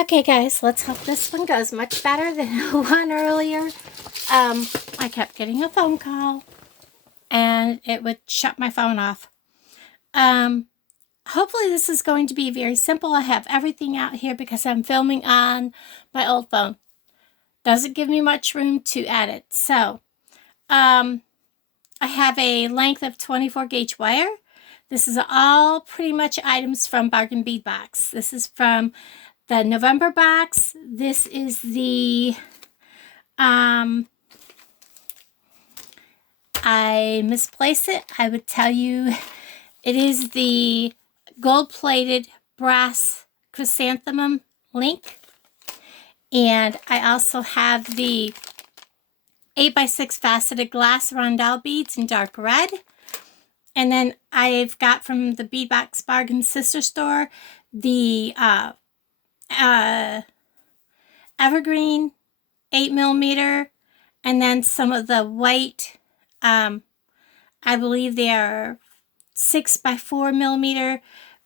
Okay guys, let's hope this one goes much better than the one earlier. I kept getting a phone call and it would shut my phone off. Hopefully this is going to be very simple. I have everything out here because I'm filming on my old phone. Doesn't give me much room to edit. So, I have a length of 24 gauge wire. This is all pretty much items from Bargain Bead Box. This is from the November box. This is the, I misplaced it. I would tell you it is the gold-plated brass chrysanthemum link. And I also have the 8x6 faceted glass rondelle beads in dark red. And then I've got from the Bead Box Bargain Sister Store the evergreen 8mm, and then some of the white, I believe they are 6x4mm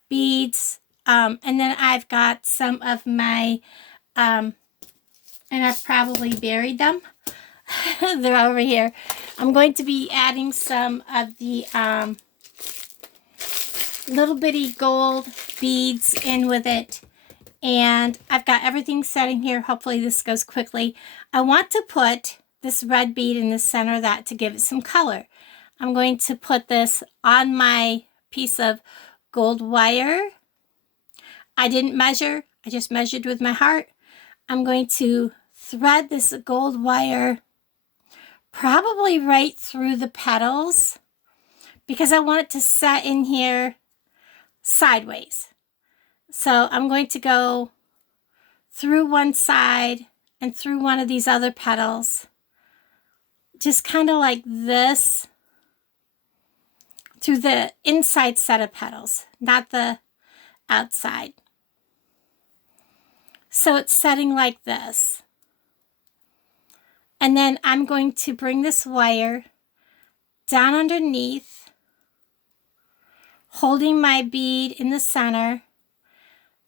beads. And then I've got some of my, and I've probably buried them. They're over here. I'm going to be adding some of the little bitty gold beads in with it. And I've got everything set in here. Hopefully this goes quickly. I want to put this red bead in the center of that to give it some color. I'm going to put this on my piece of gold wire. I didn't measure. I just measured with my heart. I'm going to thread this gold wire probably right through the petals because I want it to set in here sideways. So I'm going to go through one side and through one of these other petals, just kind of like this, through the inside set of petals, not the outside. So it's setting like this. And then I'm going to bring this wire down underneath, holding my bead in the center,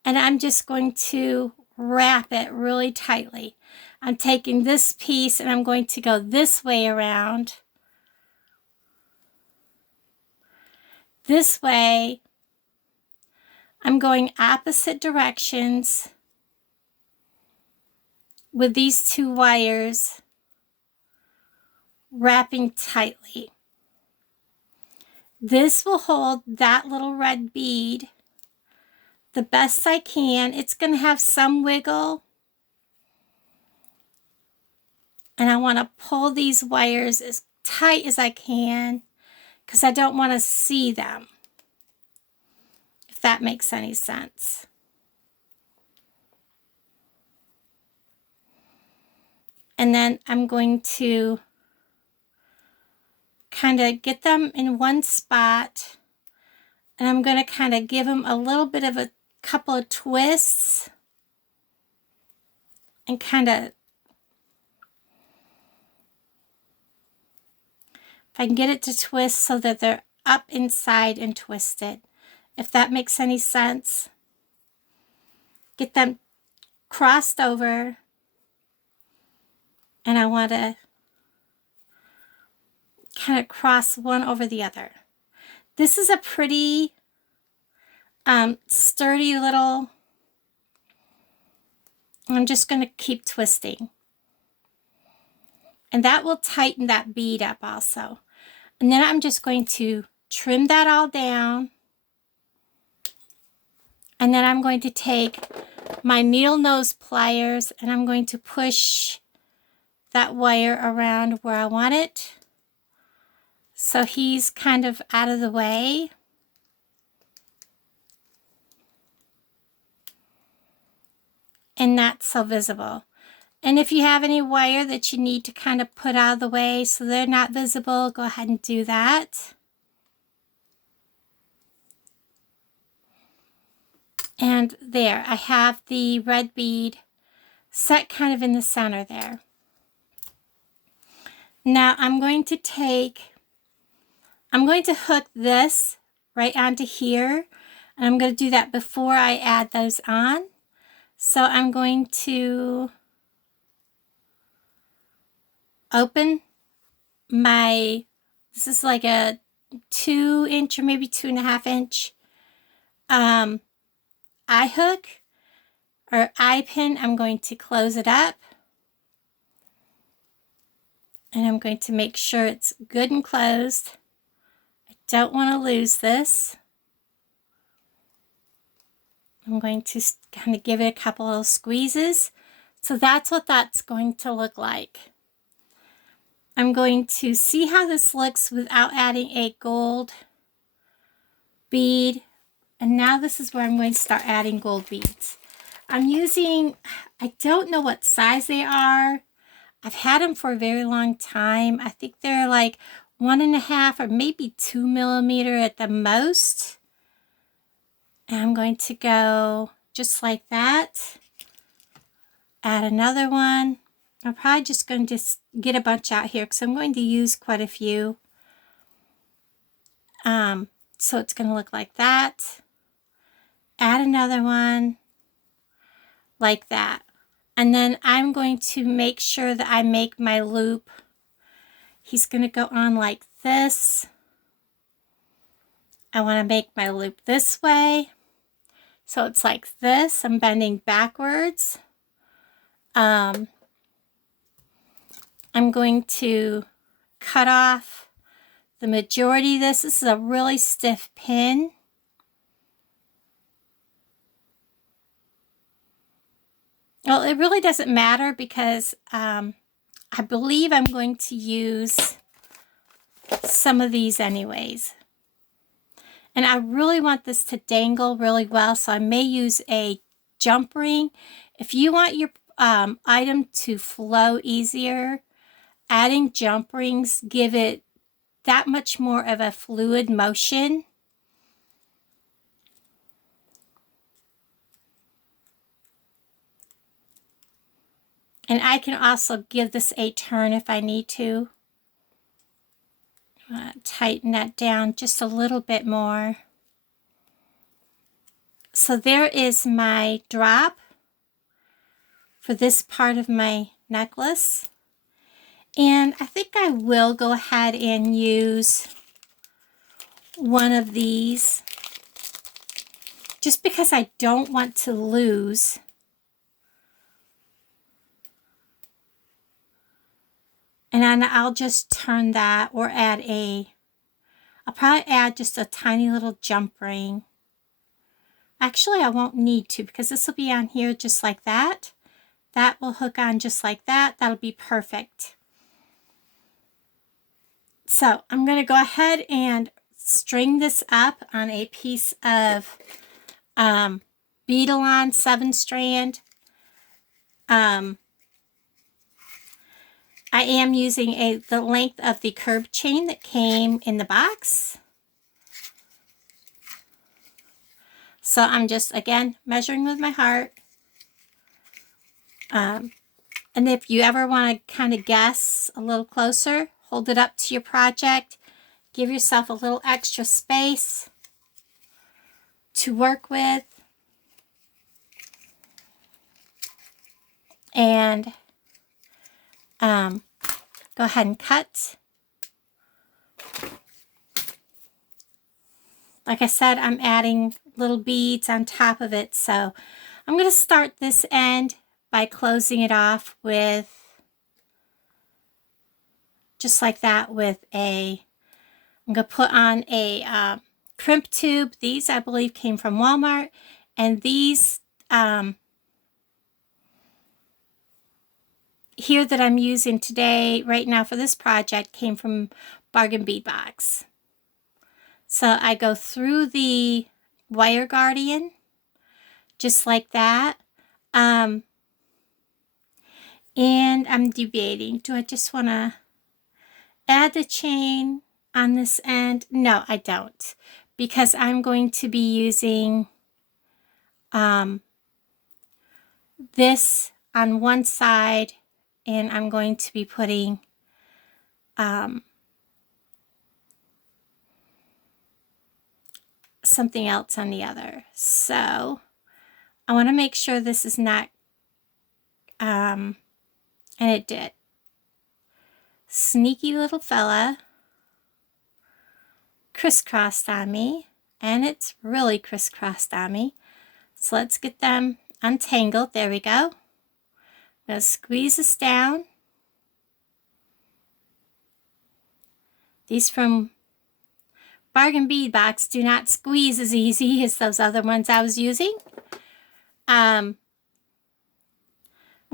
and I'm just going to wrap it really tightly. I'm taking this piece and I'm going to go this way around. This way, I'm going opposite directions with these two wires, wrapping tightly. This will hold that little red bead the best I can. It's going to have some wiggle. And I want to pull these wires as tight as I can because I don't want to see them, if that makes any sense. And then I'm going to kind of get them in one spot, and I'm going to kind of give them a little bit of a couple of twists and kind of, if I can get it to twist so that they're up inside and twisted, if that makes any sense. Get them crossed over, and I want to kind of cross one over the other. This is a pretty sturdy little, I'm just going to keep twisting. And that will tighten that bead up also. And then I'm just going to trim that all down. And then I'm going to take my needle nose pliers and I'm going to push that wire around where I want it. So he's kind of out of the way. And not so visible. And if you have any wire that you need to kind of put out of the way so they're not visible, go ahead and do that. And there, I have the red bead set kind of in the center there. Now I'm going to hook this right onto here. And I'm going to do that before I add those on. So I'm going to open my, this is like a 2-inch or maybe 2.5-inch eye hook or eye pin. I'm going to close it up. And I'm going to make sure it's good and closed. I don't want to lose this. I'm going to kind of give it a couple of squeezes. So that's what that's going to look like. I'm going to see how this looks without adding a gold bead. And now this is where I'm going to start adding gold beads. I'm using, I don't know what size they are. I've had them for a very long time. I think they're like 1.5 or maybe 2 millimeter at the most. And I'm going to go just like that. Add another one. I'm probably just going to get a bunch out here because I'm going to use quite a few. So it's going to look like that. Add another one like that. And then I'm going to make sure that I make my loop. He's going to go on like this. I want to make my loop this way. So it's like this. I'm bending backwards. I'm going to cut off the majority of this. This is a really stiff pin. Well, it really doesn't matter because I believe I'm going to use some of these anyways. And I really want this to dangle really well, so I may use a jump ring. If you want your item to flow easier, adding jump rings give it that much more of a fluid motion. And I can also give this a turn if I need to. Tighten that down just a little bit more. So there is my drop for this part of my necklace. And I think I will go ahead and use one of these just because I don't want to lose and then I'll just turn that or I'll probably add just a tiny little jump ring. Actually, I won't need to because this will be on here just like that. That will hook on just like that. That'll be perfect. So I'm going to go ahead and string this up on a piece of Beadalon 7-strand. I am using the length of the curb chain that came in the box. So I'm just, again, measuring with my heart. And if you ever want to kind of guess a little closer, hold it up to your project. Give yourself a little extra space to work with. And go ahead and cut. Like I said, I'm adding little beads on top of it. So I'm going to start this end by closing it off with, just like that, with I'm going to put on a crimp tube. These, I believe, came from Walmart. And these here that I'm using today, right now for this project, came from Bargain Bead Box. So I go through the wire guardian, just like that. And I'm debating, do I just want to add the chain on this end? No, I don't, because I'm going to be using this on one side, and I'm going to be putting something else on the other. So I want to make sure this is not, and it did. Sneaky little fella crisscrossed on me, and it's really crisscrossed on me. So let's get them untangled. There we go. I'm going to squeeze this down. These from Bargain Bead Box do not squeeze as easy as those other ones I was using. I'm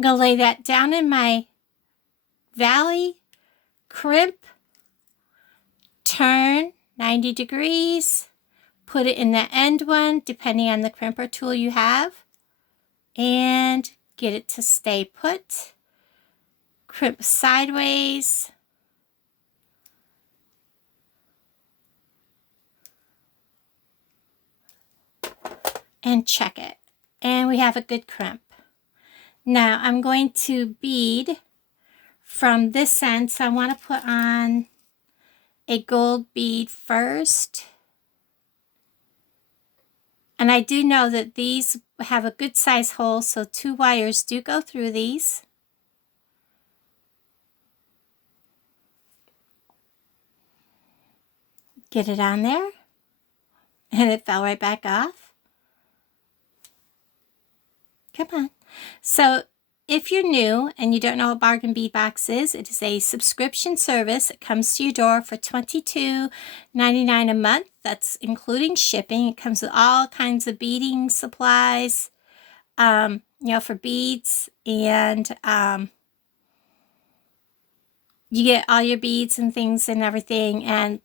going to lay that down in my valley, crimp, turn 90 degrees, put it in the end one depending on the crimper tool you have, and get it to stay put. Crimp sideways. And check it. And we have a good crimp. Now I'm going to bead from this end, so I want to put on a gold bead first. And I do know that these have a good size hole, so 2 wires do go through these. Get it on there, and it fell right back off. Come on. So if you're new and you don't know what Bargain Bead Box is, it is a subscription service. It comes to your door for $22.99 a month. That's including shipping. It comes with all kinds of beading supplies, you know, for beads, and you get all your beads and things and everything, and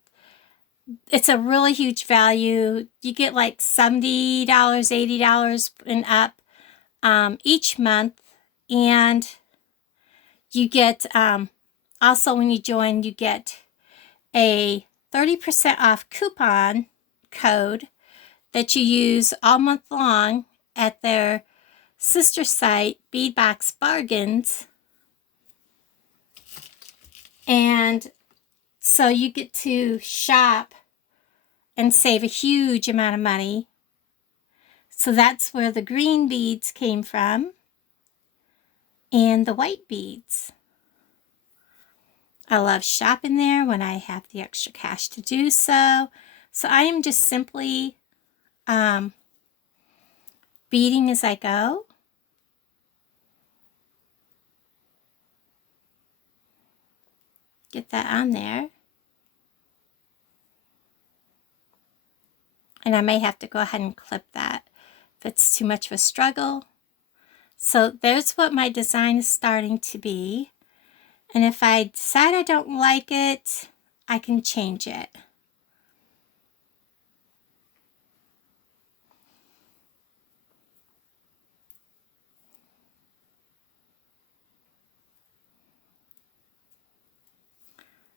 it's a really huge value. You get like $70, $80 and up each month, and you get also when you join, you get a 30% off coupon code that you use all month long at their sister site, Beadbox Bargains. And so you get to shop and save a huge amount of money. So that's where the green beads came from, and the white beads. I love shopping there when I have the extra cash to do so. So I am just simply beading as I go. Get that on there. And I may have to go ahead and clip that if it's too much of a struggle. So there's what my design is starting to be. And if I decide I don't like it, I can change it.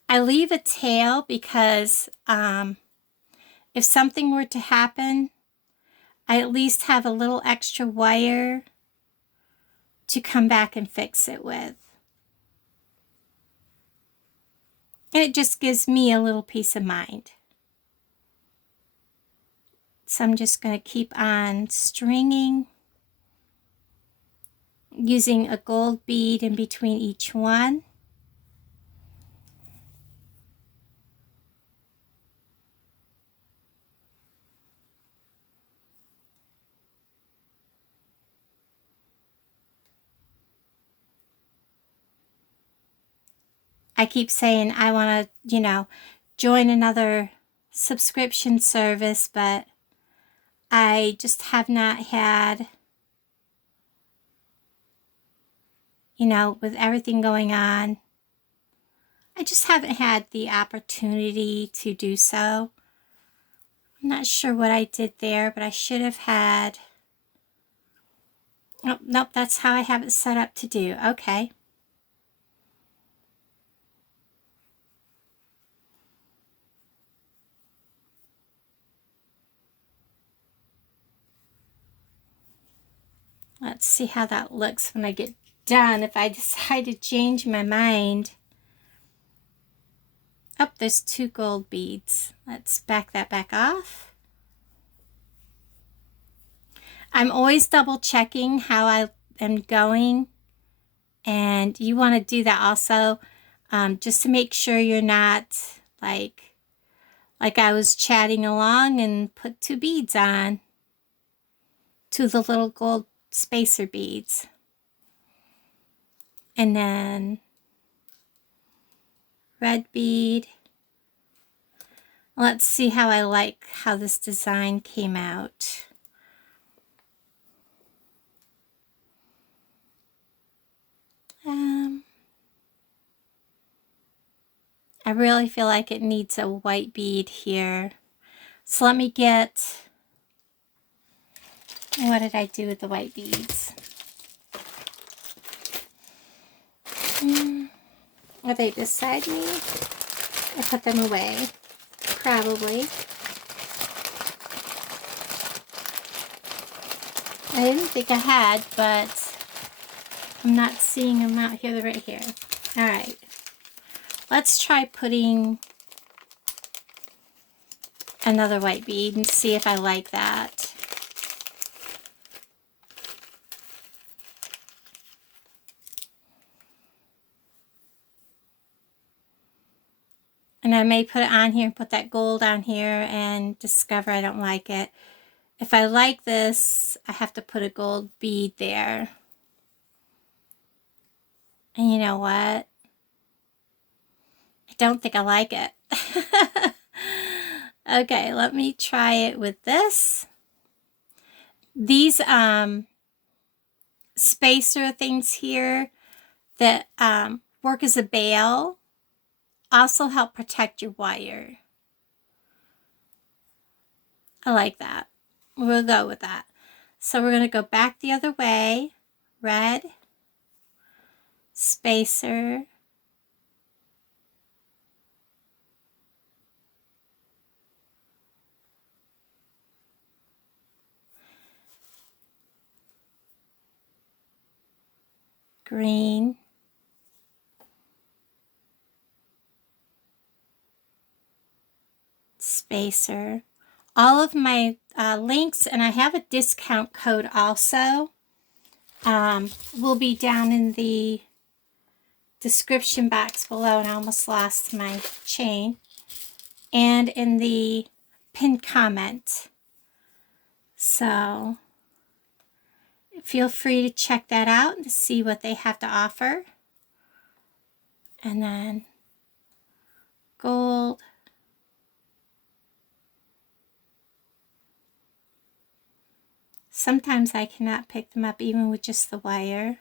I leave a tail because if something were to happen, I at least have a little extra wire to come back and fix it with. And it just gives me a little peace of mind. So I'm just going to keep on stringing, using a gold bead in between each one. I keep saying I want to, you know, join another subscription service, but I just have not had, you know, with everything going on, I just haven't had the opportunity to do so. I'm not sure what I did there, but I should have had, oh, nope, that's how I have it set up to do. Okay. Let's see how that looks when I get done, if I decide to change my mind. Oh, there's 2 gold beads. Let's back that back off. I'm always double checking how I am going, and you want to do that also, just to make sure you're not like I was chatting along and put 2 beads on, 2 of the little gold spacer beads. And then red bead. Let's see how I like how this design came out. I really feel like it needs a white bead here. So let me get, what did I do with the white beads? Are they beside me? I put them away. Probably. I didn't think I had, but I'm not seeing them out here. They're right here. Alright. Let's try putting another white bead and see if I like that. And I may put it on here, put that gold on here, and discover I don't like it. If I like this, I have to put a gold bead there. And you know what? I don't think I like it. Okay, let me try it with this. These spacer things here that work as a bail also help protect your wire. I like that. We'll go with that. So we're going to go back the other way. Red, spacer, green, spacer. All of my links, and I have a discount code also, will be down in the description box below, and I almost lost my chain, and in the pinned comment. So feel free to check that out and to see what they have to offer. And then gold, sometimes I cannot pick them up even with just the wire.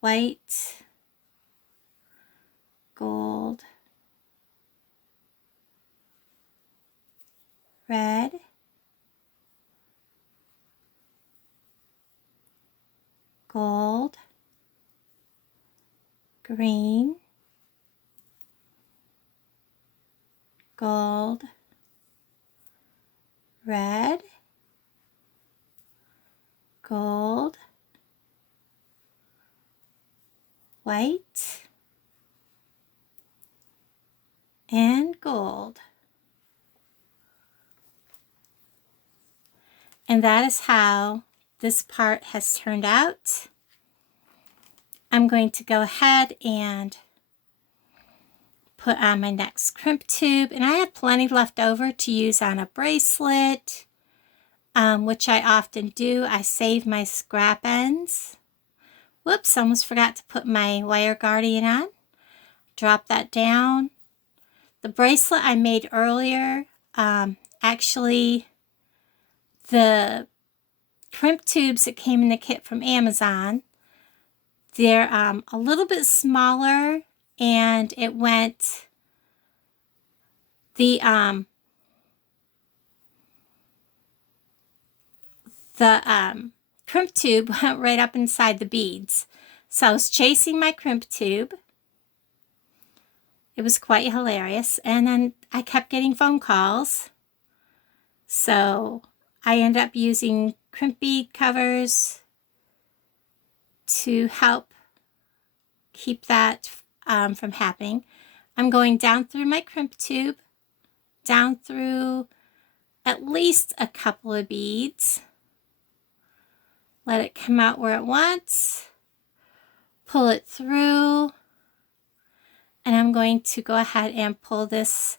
White, gold, red, gold, green, gold, red, gold, white, and gold. And that is how this part has turned out. I'm going to go ahead and put on my next crimp tube, and I have plenty left over to use on a bracelet, which I often do. I save my scrap ends. Whoops, almost forgot to put my wire guardian on. Drop that down. The bracelet I made earlier, actually the crimp tubes that came in the kit from Amazon, they're a little bit smaller, and it went, the crimp tube went right up inside the beads. So I was chasing my crimp tube. It was quite hilarious. And then I kept getting phone calls. So I ended up using crimp bead covers to help keep that from happening. I'm going down through my crimp tube, down through at least a couple of beads. Let it come out where it wants. Pull it through. And I'm going to go ahead and pull this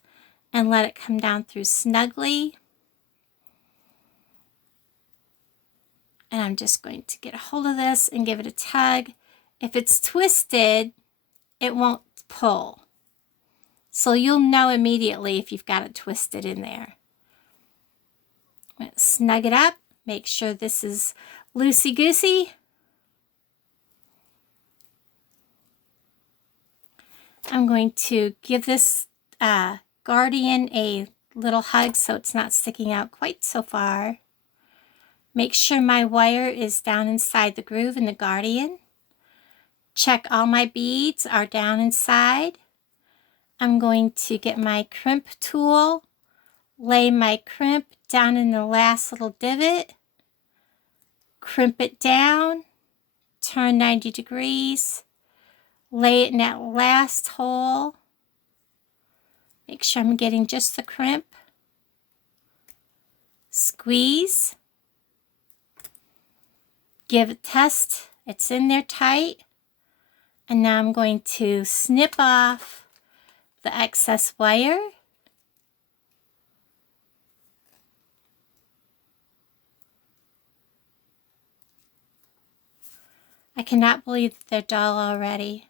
and let it come down through snugly. And I'm just going to get a hold of this and give it a tug. If it's twisted, it won't pull. So you'll know immediately if you've got it twisted in there. I'm going to snug it up. Make sure this is loosey-goosey. I'm going to give this Guardian a little hug so it's not sticking out quite so far. Make sure my wire is down inside the groove in the Guardian. Check all my beads are down inside. I'm going to get my crimp tool, lay my crimp down in the last little divot, crimp it down, turn 90 degrees, lay it in that last hole. Make sure I'm getting just the crimp. Squeeze. Give it a test. It's in there tight. And now I'm going to snip off the excess wire. I cannot believe that they're dull already.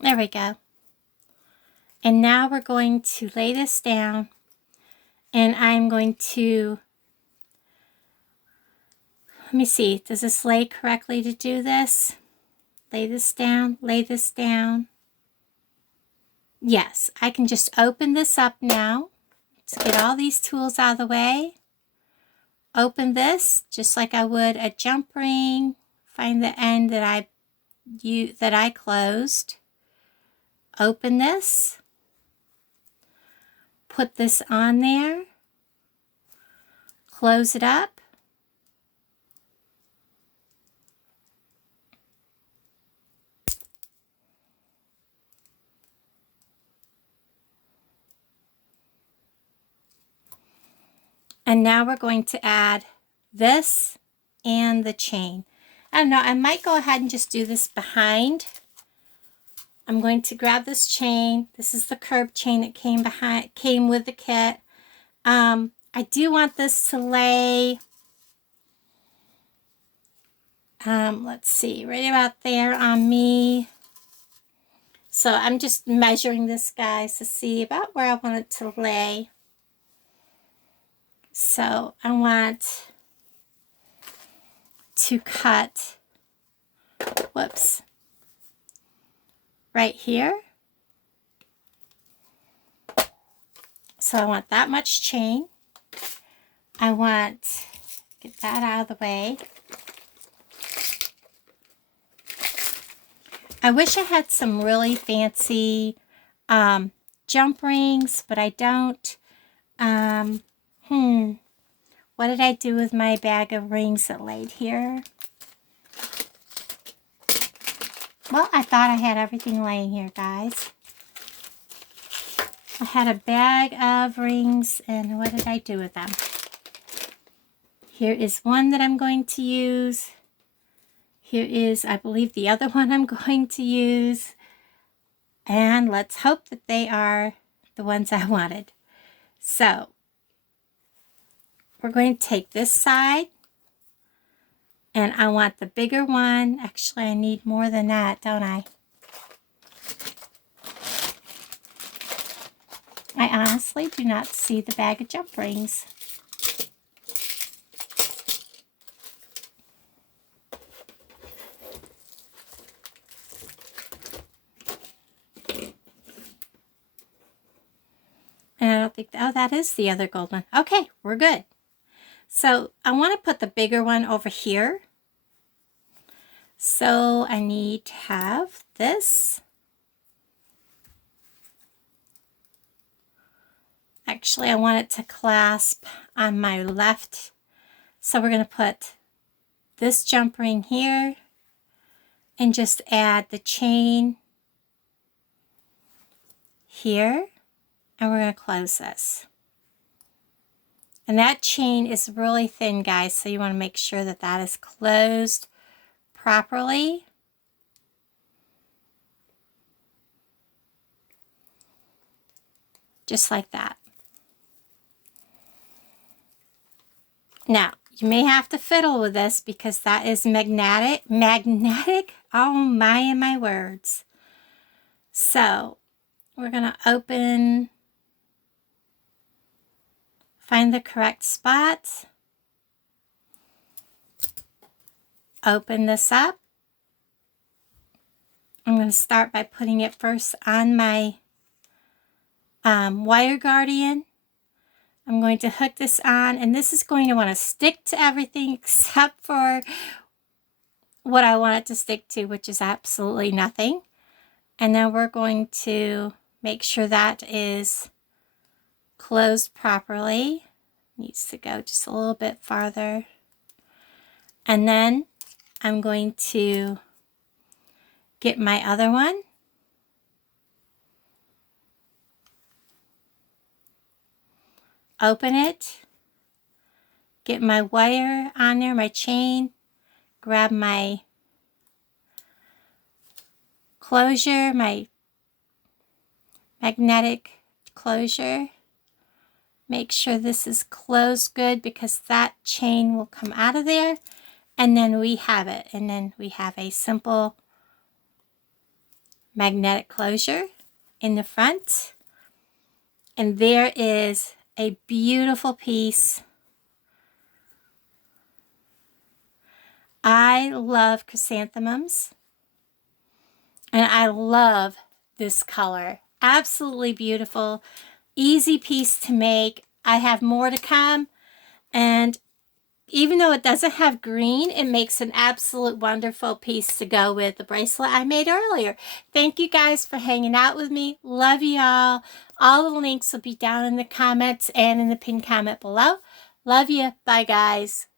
There we go. And now we're going to lay this down, and I'm going to, let me see, does this lay correctly to do this? Lay this down, lay this down. Yes, I can just open this up now. Let's get all these tools out of the way. Open this just like I would a jump ring. Find the end that I closed. Open this. Put this on there. Close it up. And now we're going to add this and the chain. I don't know, I might go ahead and just do this behind. I'm going to grab this chain. This is the curb chain that came with the kit. I do want this to lay, let's see, right about there on me. So I'm just measuring this, guys, to see about where I want it to lay. So I want to cut, whoops, right here. So I want that much chain. I want, get that out of the way. I wish I had some really fancy jump rings, but I don't. What did I do with my bag of rings that laid here? Well, I thought I had everything laying here, guys. I had a bag of rings, and what did I do with them? Here is one that I'm going to use. Here is, I believe, the other one I'm going to use. And let's hope that they are the ones I wanted. So, we're going to take this side, and I want the bigger one. Actually, I need more than that, don't I? I honestly do not see the bag of jump rings. And I don't think, oh, that is the other gold one. Okay, we're good. So I want to put the bigger one over here. So I need to have this. Actually, I want it to clasp on my left. So we're going to put this jump ring here and just add the chain here, and we're going to close this. And that chain is really thin, guys, so you want to make sure that that is closed properly. Just like that. Now, you may have to fiddle with this because that is magnetic. Oh my words. So, we're going to find the correct spots. Open this up. I'm going to start by putting it first on my wire guardian. I'm going to hook this on, and this is going to want to stick to everything except for what I want it to stick to, which is absolutely nothing. And then we're going to make sure that is closed properly. Needs to go just a little bit farther. And then I'm going to get my other one. Open it, get my wire on there, my chain, grab my closure, my magnetic closure. Make sure this is closed good because that chain will come out of there, and then we have it. And then we have a simple magnetic closure in the front. And there is a beautiful piece. I love chrysanthemums, and I love this color. Absolutely beautiful, easy piece to make. I have more to come, and even though it doesn't have green, it makes an absolute wonderful piece to go with the bracelet I made earlier. Thank you guys for hanging out with me. Love you all. All the links will be down in the comments and in the pinned comment below. Love you. Bye, guys.